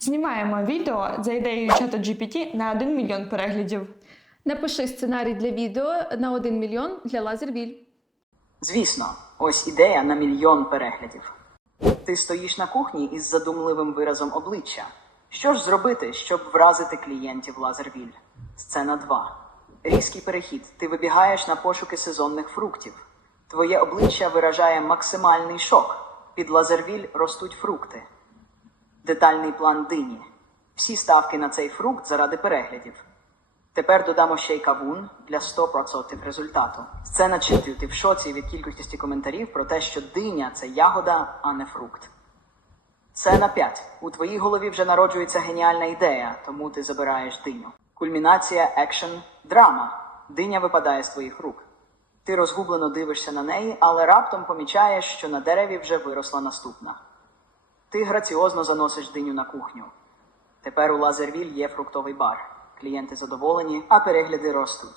Знімаємо відео за ідеєю чату GPT на 1 мільйон переглядів. Напиши сценарій для відео на 1 мільйон для Лазервіль. Звісно, ось ідея на мільйон переглядів. Ти стоїш на кухні із задумливим виразом обличчя. Що ж зробити, щоб вразити клієнтів Лазервіль? Сцена 2. Різкий перехід. Ти вибігаєш на пошуки сезонних фруктів. Твоє обличчя виражає максимальний шок. Під Лазервіль ростуть фрукти. Детальний план дині. Всі ставки на цей фрукт заради переглядів. Тепер додамо ще й кавун для 100% результату. Сцена читаю, ти в шоці від кількості коментарів про те, що диня це ягода, а не фрукт. Сцена 5. У твоїй голові вже народжується геніальна ідея, тому ти забираєш диню. Кульмінація, екшен, драма. Диня випадає з твоїх рук. Ти розгублено дивишся на неї, але раптом помічаєш, що на дереві вже виросла наступна. Ти граціозно заносиш диню на кухню. Тепер у Лазервіль є фруктовий бар. Клієнти задоволені, а перегляди ростуть.